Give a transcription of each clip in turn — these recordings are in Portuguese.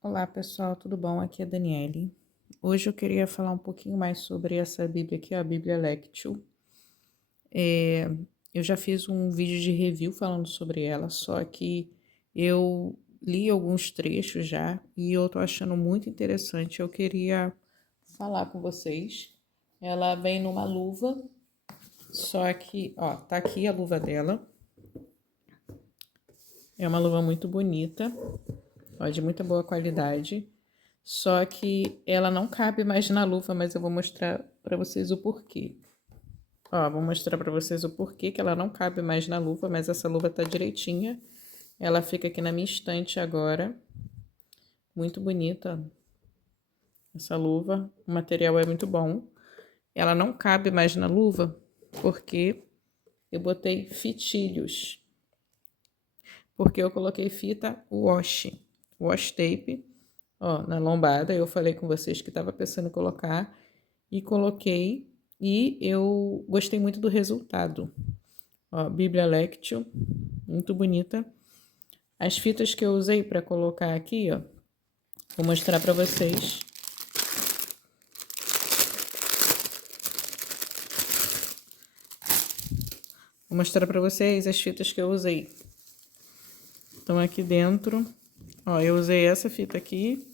Olá pessoal, tudo bom? Aqui é a Daniele. Hoje eu queria falar um pouquinho mais sobre essa Bíblia aqui, a Bíblia Lectio. Eu já fiz um vídeo de review falando sobre ela, só que eu li alguns trechos já e eu tô achando muito interessante. Eu queria falar com vocês. Ela vem numa luva, só que, ó, tá aqui a luva dela. É uma luva muito bonita, ó, de muita boa qualidade. Só que ela não cabe mais na luva, mas eu vou mostrar para vocês o porquê. Ó, vou mostrar para vocês o porquê que ela não cabe mais na luva, mas essa luva tá direitinha. Ela fica aqui na minha estante agora. Muito bonita essa luva. O material é muito bom. Ela não cabe mais na luva porque eu botei fitilhos. Porque eu coloquei fita wash tape, ó, na lombada. Eu falei com vocês que estava pensando em colocar e coloquei e eu gostei muito do resultado. Ó, Bíblia Lectio, muito bonita. As fitas que eu usei para colocar aqui, ó, vou mostrar para vocês. Vou mostrar para vocês as fitas que eu usei. Estão aqui dentro. Ó, eu usei essa fita aqui,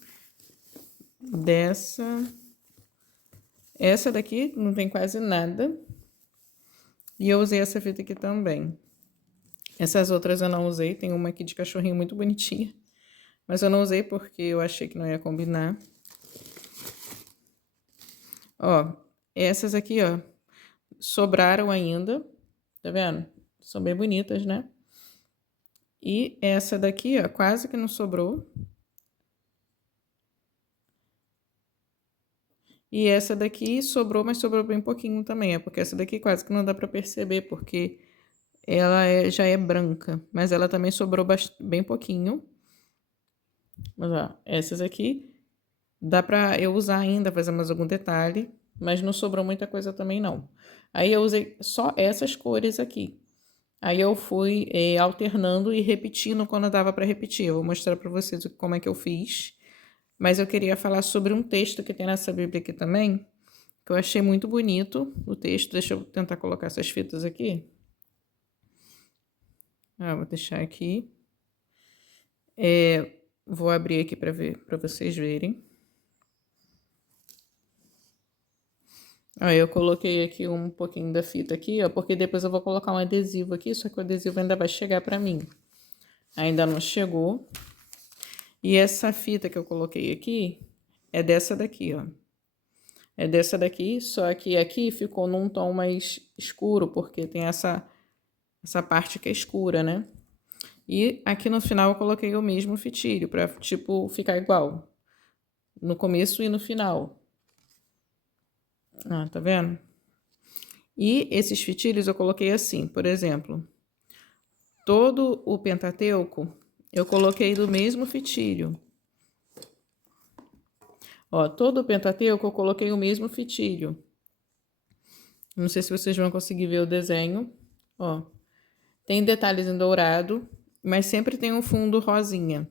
essa daqui não tem quase nada. E eu usei essa fita aqui também. Essas outras eu não usei, tem uma aqui de cachorrinho muito bonitinha. Mas eu não usei porque eu achei que não ia combinar. Ó, essas aqui, ó, sobraram ainda, tá vendo? São bem bonitas, né? E essa daqui, ó, quase que não sobrou. E essa daqui sobrou, mas sobrou bem pouquinho também. É porque essa daqui quase que não dá pra perceber, porque ela já é branca. Mas ela também sobrou bem pouquinho. Mas, ó, essas aqui dá pra eu usar ainda, fazer mais algum detalhe. Mas não sobrou muita coisa também, não. Aí eu usei só essas cores aqui. Aí eu fui alternando e repetindo quando dava para repetir. Eu vou mostrar para vocês como é que eu fiz. Mas eu queria falar sobre um texto que tem nessa Bíblia aqui também, que eu achei muito bonito o texto. Deixa eu tentar colocar essas fitas aqui. Vou deixar aqui. Vou abrir aqui para ver, para vocês verem. Eu coloquei aqui um pouquinho da fita aqui, ó, porque depois eu vou colocar um adesivo aqui, só que o adesivo ainda vai chegar para mim. Ainda não chegou. E essa fita que eu coloquei aqui é dessa daqui, ó. É dessa daqui, só que aqui ficou num tom mais escuro, porque tem essa parte que é escura, né? E aqui no final eu coloquei o mesmo fitilho, pra, tipo, ficar igual. No começo e no final. Tá vendo? E esses fitilhos eu coloquei assim, por exemplo. Todo o Pentateuco eu coloquei do mesmo fitilho. Ó, todo o Pentateuco eu coloquei o mesmo fitilho. Não sei se vocês vão conseguir ver o desenho. Ó, tem detalhes em dourado, mas sempre tem um fundo rosinha.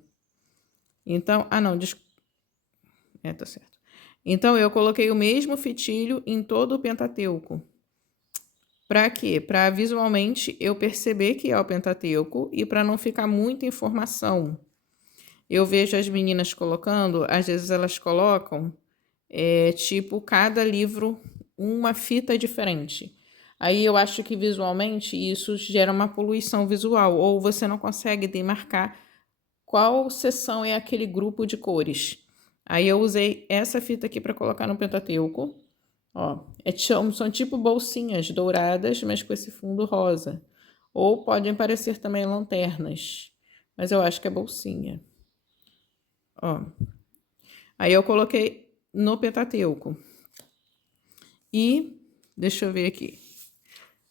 Então, não, tá certo. Então, eu coloquei o mesmo fitilho em todo o Pentateuco. Para quê? Para visualmente eu perceber que é o Pentateuco e para não ficar muita informação. Eu vejo as meninas colocando, às vezes elas colocam, tipo, cada livro uma fita diferente. Aí eu acho que visualmente isso gera uma poluição visual, ou você não consegue demarcar qual seção é aquele grupo de cores. Aí eu usei essa fita aqui para colocar no Pentateuco. Ó, são tipo bolsinhas douradas, mas com esse fundo rosa. Ou podem parecer também lanternas, mas eu acho que é bolsinha. Ó, aí eu coloquei no Pentateuco. E, deixa eu ver aqui.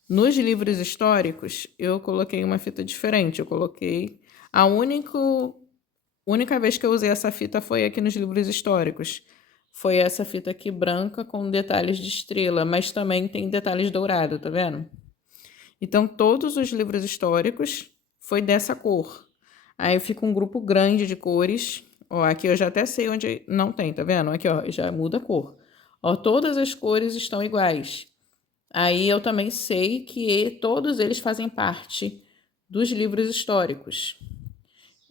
Nos livros históricos, eu coloquei uma fita diferente. Eu coloquei... A única vez que eu usei essa fita foi aqui nos livros históricos. Foi essa fita aqui branca com detalhes de estrela, mas também tem detalhes dourados, tá vendo? Então, todos os livros históricos foi dessa cor. Aí fica um grupo grande de cores. Ó, aqui eu já até sei onde não tem, tá vendo? Aqui, ó, já muda a cor. Ó, todas as cores estão iguais. Aí eu também sei que todos eles fazem parte dos livros históricos.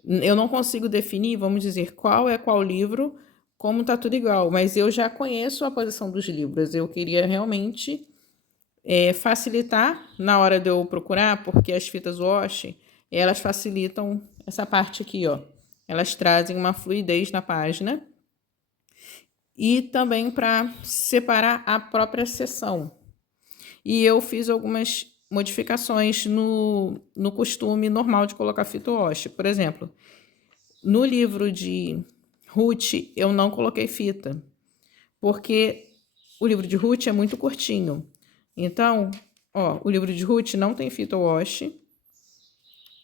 Eu não consigo definir, vamos dizer, qual é qual livro, como tá tudo igual, mas eu já conheço a posição dos livros. Eu queria realmente facilitar na hora de eu procurar, porque as fitas washi, elas facilitam essa parte aqui, ó. Elas trazem uma fluidez na página e também para separar a própria seção. E eu fiz algumas modificações no costume normal de colocar fita washi. Por exemplo, no livro de Ruth, eu não coloquei fita, porque o livro de Ruth é muito curtinho. Então, ó, o livro de Ruth não tem fita washi.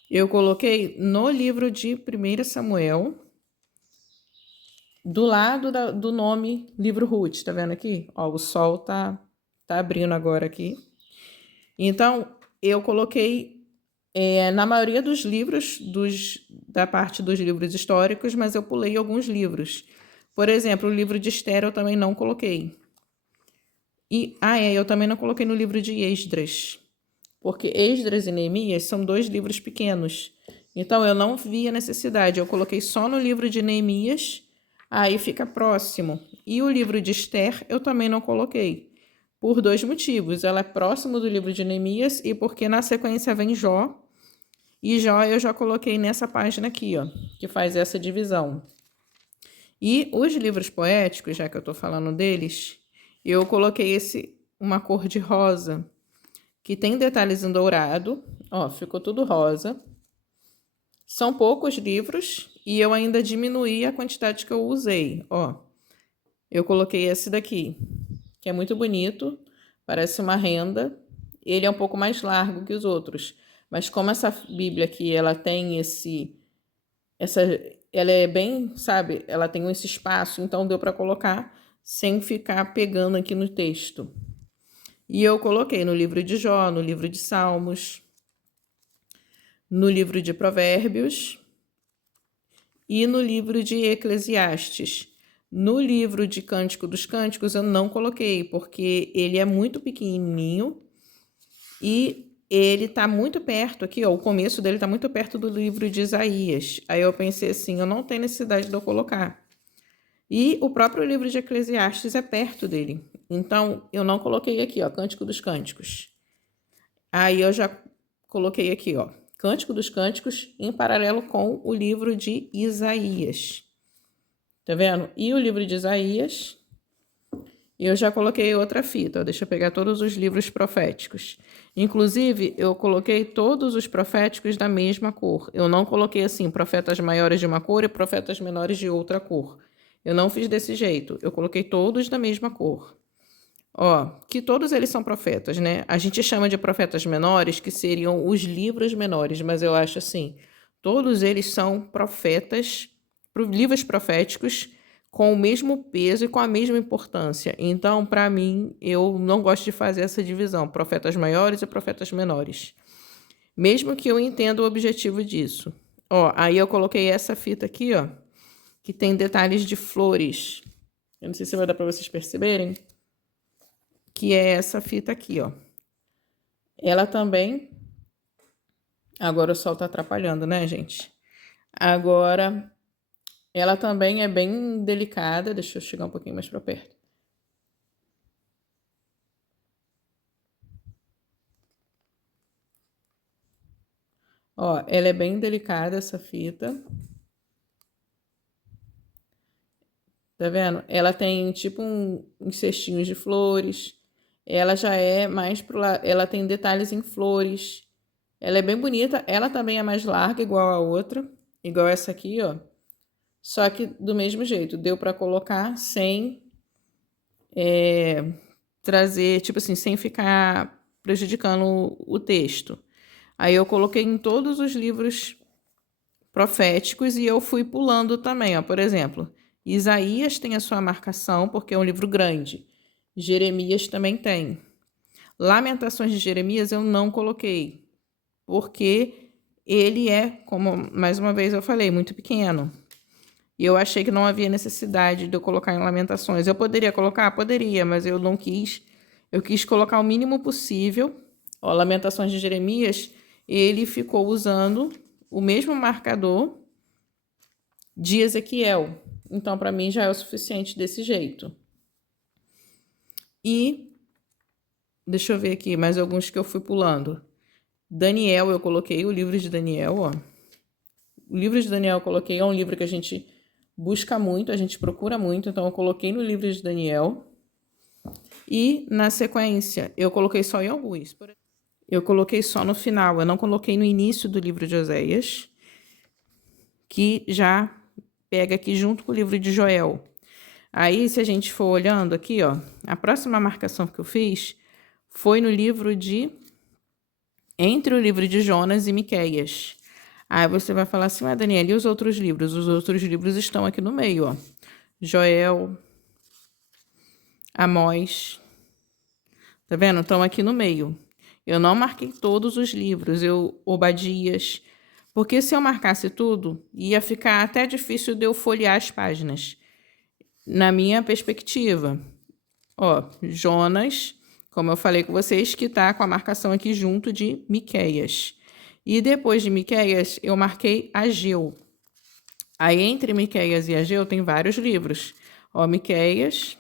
Eu coloquei no livro de 1 Samuel, do lado do nome livro Ruth, tá vendo aqui? Ó, o sol tá abrindo agora aqui. Então, eu coloquei na maioria dos livros, da parte dos livros históricos, mas eu pulei alguns livros. Por exemplo, o livro de Esther eu também não coloquei. Eu também não coloquei no livro de Esdras, porque Esdras e Neemias são 2 livros pequenos. Então, eu não vi a necessidade. Eu coloquei só no livro de Neemias, aí fica próximo. E o livro de Esther eu também não coloquei, por 2 motivos. Ela é próximo do livro de Neemias e porque na sequência vem Jó. E Jó eu já coloquei nessa página aqui, ó, que faz essa divisão. E os livros poéticos, já que eu tô falando deles, eu coloquei uma cor de rosa, que tem detalhes em dourado. Ó, ficou tudo rosa. São poucos livros e eu ainda diminuí a quantidade que eu usei. Ó, eu coloquei esse daqui, que é muito bonito, parece uma renda. Ele é um pouco mais largo que os outros, mas como essa Bíblia aqui, ela tem ela é bem, sabe, ela tem esse espaço, então deu para colocar sem ficar pegando aqui no texto. E eu coloquei no livro de Jó, no livro de Salmos, no livro de Provérbios e no livro de Eclesiastes. No livro de Cântico dos Cânticos eu não coloquei, porque ele é muito pequenininho e ele está muito perto aqui, ó, o começo dele está muito perto do livro de Isaías. Aí eu pensei assim, eu não tenho necessidade de eu colocar. E o próprio livro de Eclesiastes é perto dele. Então, eu não coloquei aqui, ó, Cântico dos Cânticos. Aí eu já coloquei aqui, ó, Cântico dos Cânticos em paralelo com o livro de Isaías. Tá vendo? E o livro de Isaías, eu já coloquei outra fita, ó, deixa eu pegar todos os livros proféticos. Inclusive, eu coloquei todos os proféticos da mesma cor. Eu não coloquei assim, profetas maiores de uma cor e profetas menores de outra cor. Eu não fiz desse jeito. Eu coloquei todos da mesma cor. Ó, que todos eles são profetas, né? A gente chama de profetas menores, que seriam os livros menores, mas eu acho assim, todos eles são profetas, livros proféticos com o mesmo peso e com a mesma importância. Então, para mim, eu não gosto de fazer essa divisão, profetas maiores e profetas menores. Mesmo que eu entenda o objetivo disso. Ó, aí eu coloquei essa fita aqui, ó, que tem detalhes de flores. Eu não sei se vai dar para vocês perceberem, que é essa fita aqui, ó. Ela também... Agora o sol tá atrapalhando, né, gente? Agora, ela também é bem delicada. Deixa eu chegar um pouquinho mais para perto. Ó, ela é bem delicada, essa fita. Tá vendo? Ela tem tipo uns cestinhos de flores. Ela já é mais pro lado. Ela tem detalhes em flores. Ela é bem bonita. Ela também é mais larga, igual a outra. Igual essa aqui, ó. Só que do mesmo jeito. Deu para colocar sem trazer, tipo assim, sem ficar prejudicando o texto. Aí eu coloquei em todos os livros proféticos e eu fui pulando também, ó. Por exemplo, Isaías tem a sua marcação porque é um livro grande. Jeremias também tem. Lamentações de Jeremias eu não coloquei, porque ele é, como mais uma vez eu falei, muito pequeno. E eu achei que não havia necessidade de eu colocar em Lamentações. Eu poderia colocar? Poderia, mas eu não quis. Eu quis colocar o mínimo possível. Ó, Lamentações de Jeremias, ele ficou usando o mesmo marcador de Ezequiel. Então, para mim, já é o suficiente desse jeito. E, deixa eu ver aqui, mais alguns que eu fui pulando. Daniel, eu coloquei o livro de Daniel, ó. O livro de Daniel eu coloquei, é um livro que a gente busca muito, a gente procura muito, então eu coloquei no livro de Daniel. E, na sequência, eu coloquei só em alguns. Eu coloquei só no final, eu não coloquei no início do livro de Oséias, que já pega aqui junto com o livro de Joel. Aí, se a gente for olhando aqui, ó, a próxima marcação que eu fiz foi no livro de... entre o livro de Jonas e Miqueias. Aí você vai falar assim, Daniela, e os outros livros? Os outros livros estão aqui no meio, ó. Joel, Amós, tá vendo? Estão aqui no meio. Eu não marquei todos os livros, Obadias, porque se eu marcasse tudo, ia ficar até difícil de eu folhear as páginas. Na minha perspectiva, ó, Jonas, como eu falei com vocês, que tá com a marcação aqui junto de Miqueias. E depois de Miqueias, eu marquei Ageu. Aí, entre Miqueias e Ageu, tem vários livros. Ó, Miqueias.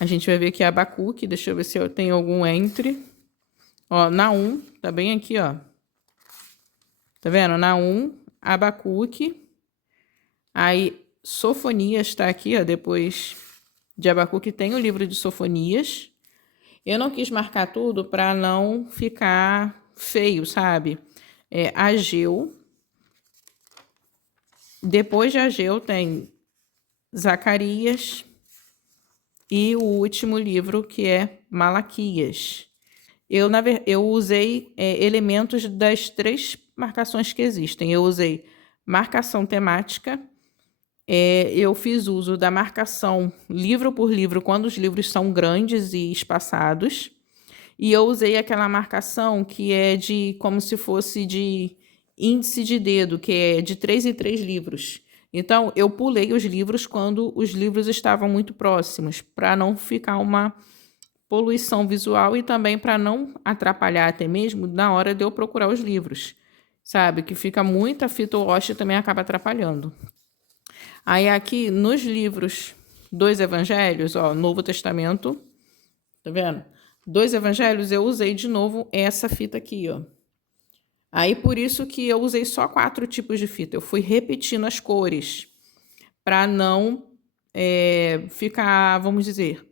A gente vai ver aqui Abacuque. Deixa eu ver se eu tenho algum entre. Ó, Naum, tá bem aqui, ó. Tá vendo? Naum, Abacuque. Aí, Sofonias tá aqui, ó. Depois de Abacuque tem o livro de Sofonias. Eu não quis marcar tudo para não ficar feio, sabe? Ageu. Depois de Ageu tem Zacarias e o último livro, que é Malaquias. Eu usei elementos das 3 marcações que existem. Eu usei marcação temática, eu fiz uso da marcação livro por livro, quando os livros são grandes e espaçados, e eu usei aquela marcação que é de como se fosse de índice de dedo, que é de 3 em 3 livros. Então, eu pulei os livros quando os livros estavam muito próximos, para não ficar uma poluição visual e também para não atrapalhar até mesmo na hora de eu procurar os livros. Sabe? Que fica muita fita wash e também acaba atrapalhando. Aí aqui nos livros dos evangelhos, ó, Novo Testamento, tá vendo? Dos evangelhos eu usei de novo essa fita aqui, ó. Aí por isso que eu usei só 4 tipos de fita. Eu fui repetindo as cores para não ficar, vamos dizer,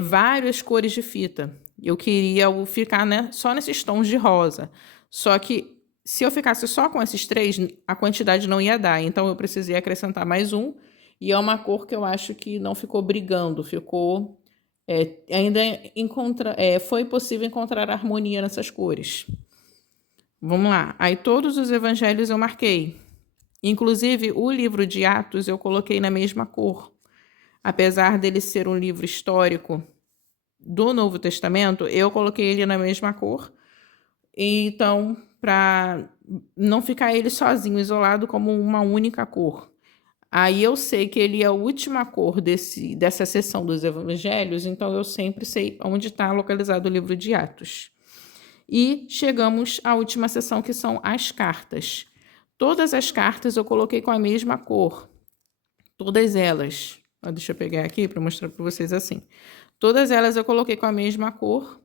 várias cores de fita. Eu queria ficar, né, só nesses tons de rosa. Só que se eu ficasse só com esses 3, a quantidade não ia dar. Então eu precisei acrescentar mais um. E é uma cor que eu acho que não ficou brigando, ficou... ainda foi possível encontrar harmonia nessas cores. Vamos lá. Aí todos os evangelhos eu marquei. Inclusive, o livro de Atos eu coloquei na mesma cor. Apesar dele ser um livro histórico do Novo Testamento, eu coloquei ele na mesma cor. Então, para não ficar ele sozinho, isolado como uma única cor. Aí eu sei que ele é a última cor dessa seção dos evangelhos, então eu sempre sei onde está localizado o livro de Atos. E chegamos à última seção, que são as cartas. Todas as cartas eu coloquei com a mesma cor. Todas elas. Deixa eu pegar aqui para mostrar para vocês assim. Todas elas eu coloquei com a mesma cor,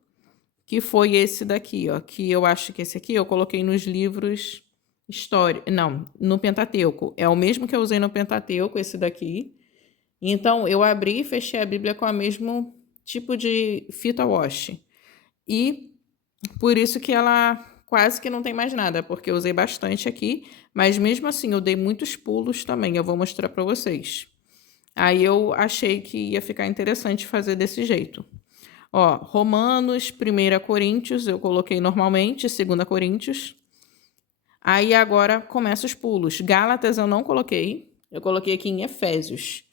que foi esse daqui, ó. Que eu acho que esse aqui eu coloquei nos livros históricos. Não, no Pentateuco. É o mesmo que eu usei no Pentateuco, esse daqui. Então, eu abri e fechei a Bíblia com o mesmo tipo de fita wash. E por isso que ela quase que não tem mais nada, porque eu usei bastante aqui, mas mesmo assim eu dei muitos pulos também, eu vou mostrar para vocês. Aí eu achei que ia ficar interessante fazer desse jeito. Ó, Romanos, 1 Coríntios, eu coloquei normalmente, 2 Coríntios. Aí agora começa os pulos. Gálatas eu não coloquei, eu coloquei aqui em Efésios.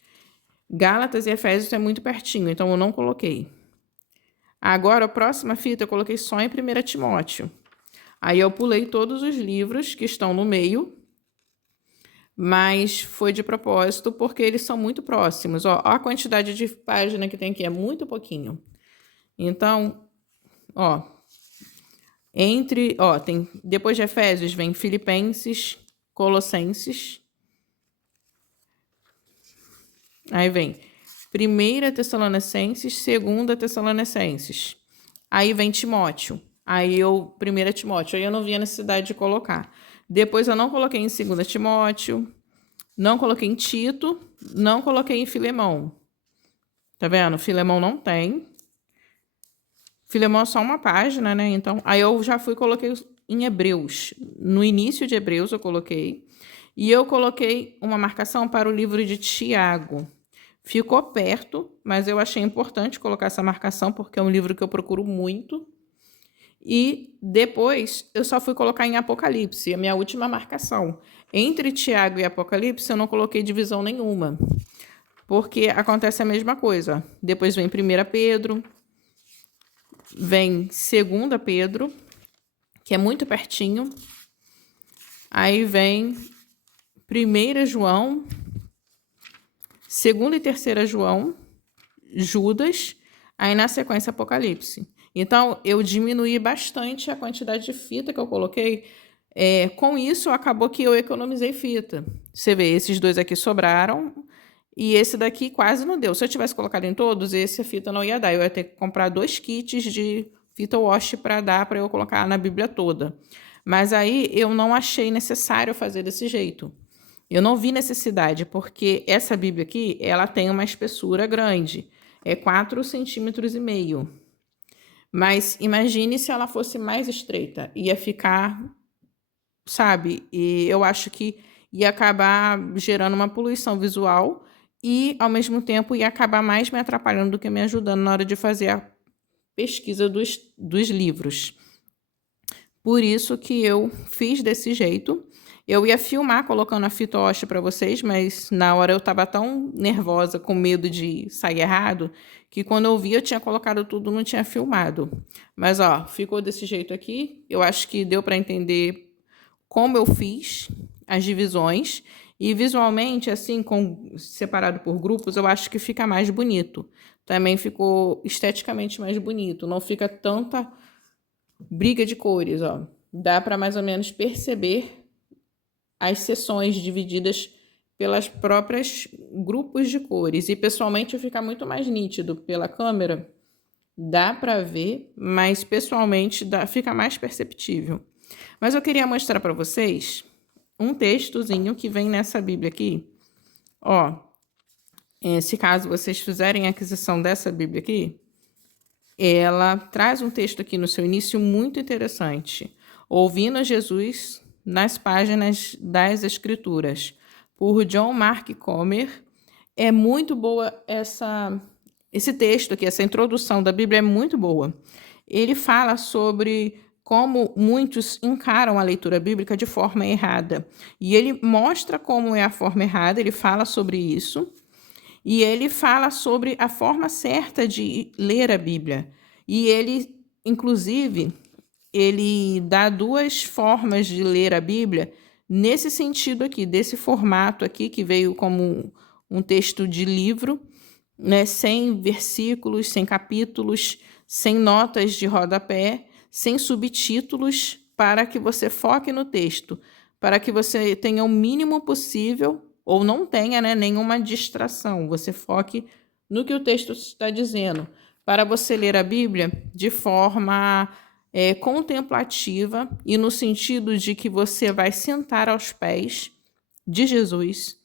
Gálatas e Efésios é muito pertinho, então eu não coloquei. Agora, a próxima fita eu coloquei só em 1 Timóteo. Aí eu pulei todos os livros que estão no meio. mas foi de propósito porque eles são muito próximos. Ó, a quantidade de página que tem aqui é muito pouquinho. Então, ó, tem depois de Efésios vem Filipenses, Colossenses, aí vem 1 Tessalonicenses, 2 Tessalonicenses. Aí vem Timóteo. 1 Timóteo, aí eu não vi a necessidade de colocar. Depois eu não coloquei em 2 Timóteo, não coloquei em Tito, não coloquei em Filemão. Tá vendo? Filemão não tem. Filemão é só uma página, né? Então, aí eu já coloquei em Hebreus. No início de Hebreus eu coloquei. E eu coloquei uma marcação para o livro de Tiago. Ficou perto, mas eu achei importante colocar essa marcação, porque é um livro que eu procuro muito. E depois eu só fui colocar em Apocalipse, a minha última marcação. Entre Tiago e Apocalipse eu não coloquei divisão nenhuma, porque acontece a mesma coisa. Depois vem 1 Pedro, vem 2 Pedro, que é muito pertinho. Aí vem 1 João, 2 e 3 João, Judas, aí na sequência Apocalipse. Então, eu diminuí bastante a quantidade de fita que eu coloquei. Com isso, acabou que eu economizei fita. Você vê, esses dois aqui sobraram e esse daqui quase não deu. Se eu tivesse colocado em todos, esse a fita não ia dar. Eu ia ter que comprar 2 kits de fita wash para dar para eu colocar na Bíblia toda. Mas aí eu não achei necessário fazer desse jeito. Eu não vi necessidade, porque essa Bíblia aqui, ela tem uma espessura grande. É 4,5 centímetros. Mas imagine se ela fosse mais estreita. Ia ficar, sabe? E eu acho que ia acabar gerando uma poluição visual e, ao mesmo tempo, ia acabar mais me atrapalhando do que me ajudando na hora de fazer a pesquisa dos livros. Por isso que eu fiz desse jeito. Eu ia filmar colocando a fita wash para vocês, mas na hora eu estava tão nervosa, com medo de sair errado, que quando eu vi eu tinha colocado tudo, não tinha filmado. Mas ó, ficou desse jeito aqui. Eu acho que deu para entender como eu fiz as divisões. E visualmente, assim, separado por grupos, eu acho que fica mais bonito. Também ficou esteticamente mais bonito. Não fica tanta briga de cores, ó. Dá para mais ou menos perceber as seções divididas pelas próprias grupos de cores. E pessoalmente fica muito mais nítido pela câmera. Dá para ver, mas pessoalmente fica mais perceptível. Mas eu queria mostrar para vocês um textozinho que vem nessa Bíblia aqui. Ó, se caso vocês fizerem a aquisição dessa Bíblia aqui, ela traz um texto aqui no seu início muito interessante. Ouvindo Jesus nas páginas das Escrituras, por John Mark Comer. É muito boa esse texto aqui, essa introdução da Bíblia é muito boa. Ele fala sobre como muitos encaram a leitura bíblica de forma errada. E ele mostra como é a forma errada, ele fala sobre isso. E ele fala sobre a forma certa de ler a Bíblia. E ele, inclusive, ele dá 2 formas de ler a Bíblia nesse sentido aqui, desse formato aqui, que veio como um texto de livro, né, sem versículos, sem capítulos, sem notas de rodapé, sem subtítulos, para que você foque no texto, para que você tenha o mínimo possível, ou não tenha, né, nenhuma distração, você foque no que o texto está dizendo, para você ler a Bíblia de forma contemplativa e no sentido de que você vai sentar aos pés de Jesus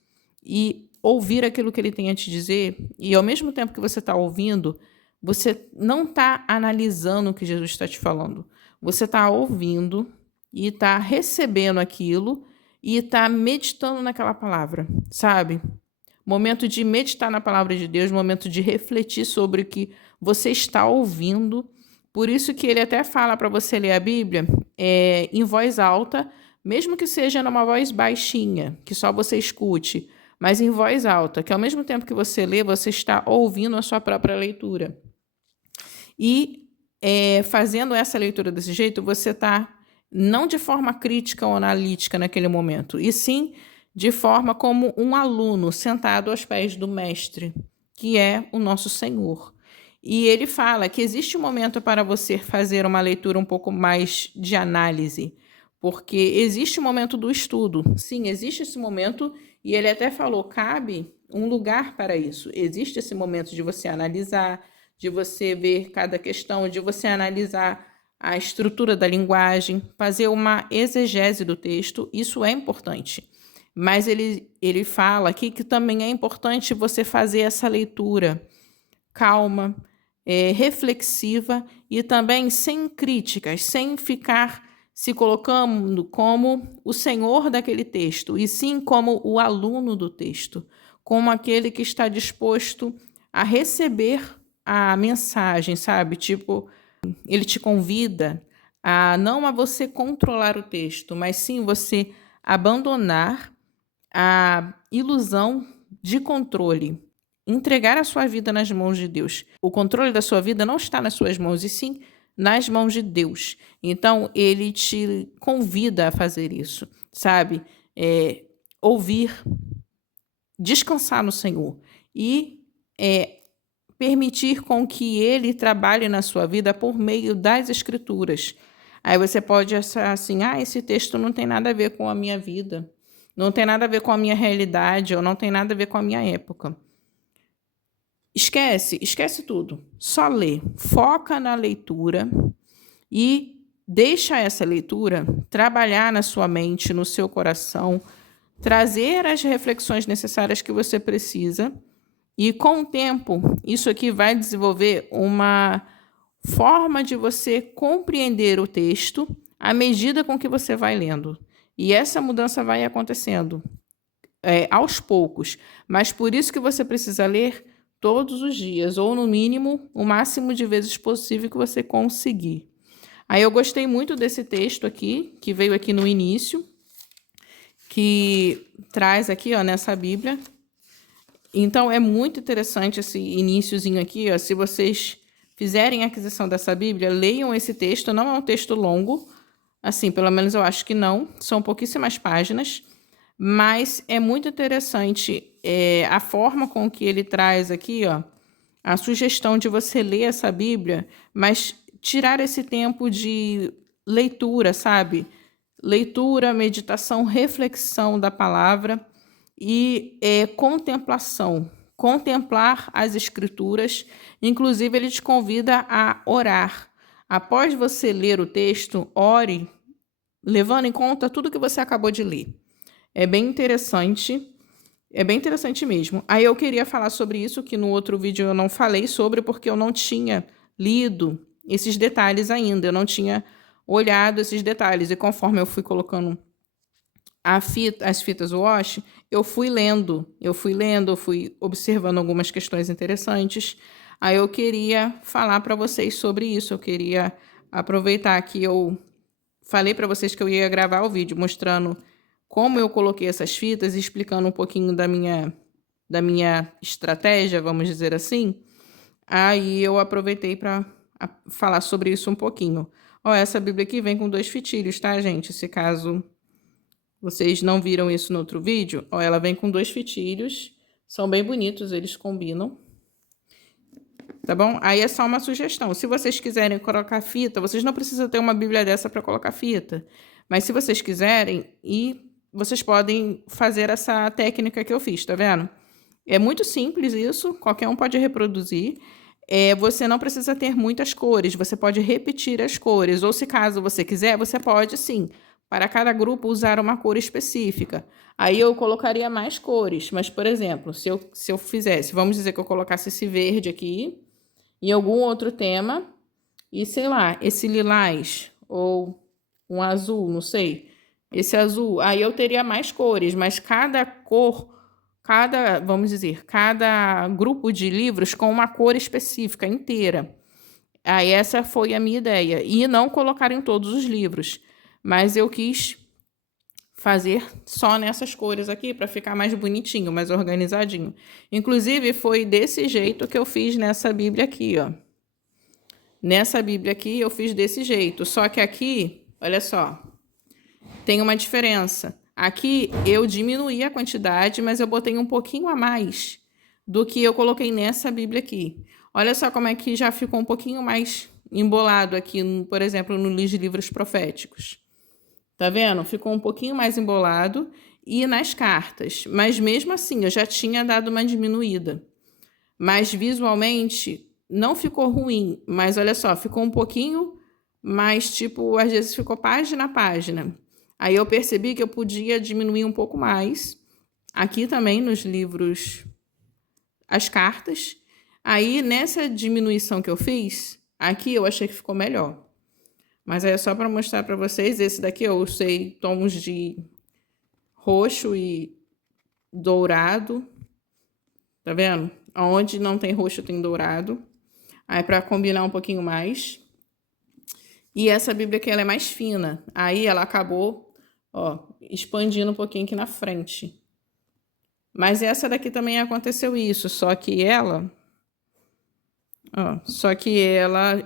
e ouvir aquilo que ele tem a te dizer, e ao mesmo tempo que você está ouvindo, você não está analisando o que Jesus está te falando. Você está ouvindo e está recebendo aquilo e está meditando naquela palavra, sabe? Momento de meditar na palavra de Deus, momento de refletir sobre o que você está ouvindo. Por isso que ele até fala para você ler a Bíblia em voz alta, mesmo que seja numa voz baixinha, que só você escute, mas em voz alta, que ao mesmo tempo que você lê, você está ouvindo a sua própria leitura. E fazendo essa leitura desse jeito, você está não de forma crítica ou analítica naquele momento, e sim de forma como um aluno sentado aos pés do mestre, que é o nosso Senhor. E ele fala que existe um momento para você fazer uma leitura um pouco mais de análise, porque existe o momento do estudo. Sim, existe esse momento, e ele até falou, cabe um lugar para isso. Existe esse momento de você analisar, de você ver cada questão, de você analisar a estrutura da linguagem, fazer uma exegese do texto, isso é importante. Mas ele fala aqui que também é importante você fazer essa leitura calma, reflexiva e também sem críticas, sem ficar se colocando como o senhor daquele texto, e sim como o aluno do texto, como aquele que está disposto a receber a mensagem, sabe? Tipo, ele te convida a não a você controlar o texto, mas sim você abandonar a ilusão de controle, entregar a sua vida nas mãos de Deus. O controle da sua vida não está nas suas mãos, e sim nas mãos de Deus. Então, ele te convida a fazer isso, sabe? Ouvir, descansar no Senhor e permitir com que ele trabalhe na sua vida por meio das Escrituras. Aí você pode achar assim, esse texto não tem nada a ver com a minha vida, não tem nada a ver com a minha realidade, ou não tem nada a ver com a minha época. Esquece tudo. Só lê. Foca na leitura e deixa essa leitura trabalhar na sua mente, no seu coração, trazer as reflexões necessárias que você precisa. E com o tempo, isso aqui vai desenvolver uma forma de você compreender o texto à medida com que você vai lendo. E essa mudança vai acontecendo aos poucos. Mas por isso que você precisa ler todos os dias, ou no mínimo, o máximo de vezes possível que você conseguir. Aí eu gostei muito desse texto aqui, que veio aqui no início, que traz aqui, nessa Bíblia. Então, é muito interessante esse iniciozinho aqui, se vocês fizerem a aquisição dessa Bíblia, leiam esse texto, não é um texto longo, assim, pelo menos eu acho que não, são pouquíssimas páginas, mas é muito interessante a forma com que ele traz aqui, a sugestão de você ler essa Bíblia, mas tirar esse tempo de leitura, sabe? Leitura, meditação, reflexão da palavra e contemplação. Contemplar as Escrituras. Inclusive, ele te convida a orar. Após você ler o texto, ore, levando em conta tudo que você acabou de ler. É bem interessante mesmo. Aí eu queria falar sobre isso, que no outro vídeo eu não falei sobre, porque eu não tinha lido esses detalhes ainda, eu não tinha olhado esses detalhes, e conforme eu fui colocando as fitas wash, eu fui lendo, eu fui observando algumas questões interessantes. Aí eu queria falar para vocês sobre isso, eu queria aproveitar que eu falei para vocês que eu ia gravar o vídeo mostrando como eu coloquei essas fitas, explicando um pouquinho da minha estratégia, vamos dizer assim. Aí eu aproveitei para falar sobre isso um pouquinho. Essa Bíblia aqui vem com 2 fitilhos, tá, gente? Se caso vocês não viram isso no outro vídeo, ela vem com 2 fitilhos. São bem bonitos, eles combinam. Tá bom? Aí é só uma sugestão. Se vocês quiserem colocar fita, vocês não precisam ter uma Bíblia dessa para colocar fita. Mas se vocês quiserem, vocês podem fazer essa técnica que eu fiz, tá vendo? É muito simples isso, qualquer um pode reproduzir. Você não precisa ter muitas cores, você pode repetir as cores. Ou se caso você quiser, você pode sim, para cada grupo, usar uma cor específica. Aí eu colocaria mais cores, mas, por exemplo, se eu fizesse, vamos dizer que eu colocasse esse verde aqui, em algum outro tema, e sei lá, esse lilás, ou um azul, não sei, esse azul, aí eu teria mais cores, mas cada cor, vamos dizer, cada grupo de livros com uma cor específica inteira. Aí essa foi a minha ideia, e não colocar em todos os livros, mas eu quis fazer só nessas cores aqui para ficar mais bonitinho, mais organizadinho. Inclusive, foi desse jeito que eu fiz nessa Bíblia aqui, Nessa Bíblia aqui eu fiz desse jeito, só que aqui, olha só, tem uma diferença. Aqui eu diminuí a quantidade, mas eu botei um pouquinho a mais do que eu coloquei nessa Bíblia aqui. Olha só como é que já ficou um pouquinho mais embolado aqui, por exemplo, nos livros proféticos. Tá vendo? Ficou um pouquinho mais embolado e nas cartas. Mas mesmo assim, eu já tinha dado uma diminuída. Mas visualmente não ficou ruim, mas olha só, ficou um pouquinho mais, tipo, às vezes ficou página a página. Aí eu percebi que eu podia diminuir um pouco mais. Aqui também nos livros, as cartas. Aí nessa diminuição que eu fiz, aqui eu achei que ficou melhor. Mas aí é só para mostrar para vocês, esse daqui eu usei tons de roxo e dourado. Tá vendo? Onde não tem roxo tem dourado. Aí para combinar um pouquinho mais. E essa Bíblia aqui ela é mais fina. Aí ela acabou, ó, expandindo um pouquinho aqui na frente. Mas essa daqui também aconteceu isso, só que ela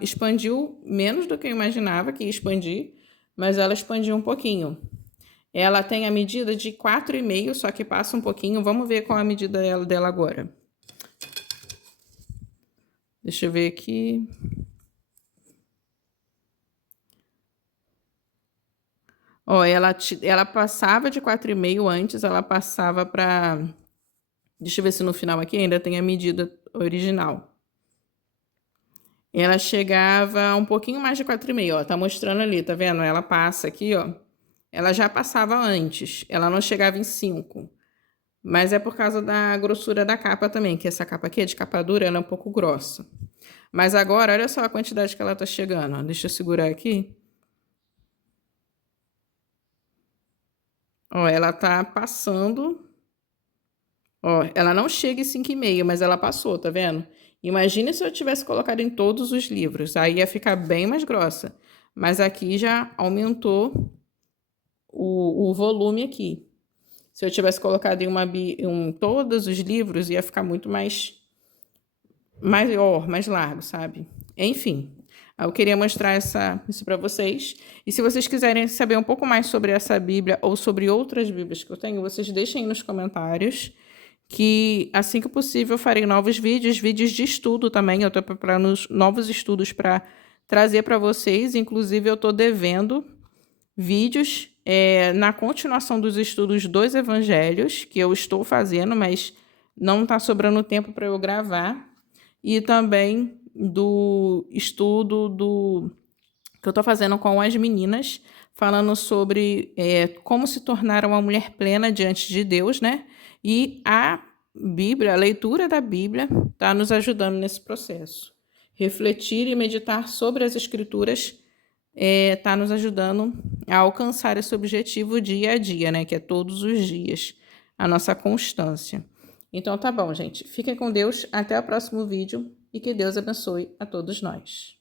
expandiu menos do que eu imaginava que ia expandir, mas ela expandiu um pouquinho. Ela tem a medida de 4,5, só que passa um pouquinho. Vamos ver qual é a medida dela agora. Deixa eu ver aqui. Ó, ela passava de 4,5 antes, ela passava para... Deixa eu ver se no final aqui ainda tem a medida original. Ela chegava um pouquinho mais de 4,5, ó. Tá mostrando ali, tá vendo? Ela passa aqui, ó. Ela já passava antes. Ela não chegava em 5. Mas é por causa da grossura da capa também, que essa capa aqui é de capa dura, ela é um pouco grossa. Mas agora, olha só a quantidade que ela tá chegando, ó. Deixa eu segurar aqui. Ó, ela tá passando. Ó, ela não chega em 5,5, mas ela passou, tá vendo? Imagina se eu tivesse colocado em todos os livros, aí ia ficar bem mais grossa. Mas aqui já aumentou o volume aqui. Se eu tivesse colocado em todos os livros, ia ficar muito mais maior, mais largo, sabe? Enfim, eu queria mostrar isso para vocês. E se vocês quiserem saber um pouco mais sobre essa Bíblia ou sobre outras Bíblias que eu tenho, vocês deixem aí nos comentários, que assim que possível eu farei novos vídeos de estudo também. Eu estou preparando novos estudos para trazer para vocês. Inclusive, eu estou devendo vídeos na continuação dos estudos dos evangelhos, que eu estou fazendo, mas não está sobrando tempo para eu gravar. E também do estudo que eu estou fazendo com as meninas, falando sobre como se tornar uma mulher plena diante de Deus, né? E a Bíblia, a leitura da Bíblia, está nos ajudando nesse processo. Refletir e meditar sobre as Escrituras está nos ajudando a alcançar esse objetivo dia a dia, né? Que é todos os dias, a nossa constância. Então tá bom, gente. Fiquem com Deus. Até o próximo vídeo e que Deus abençoe a todos nós.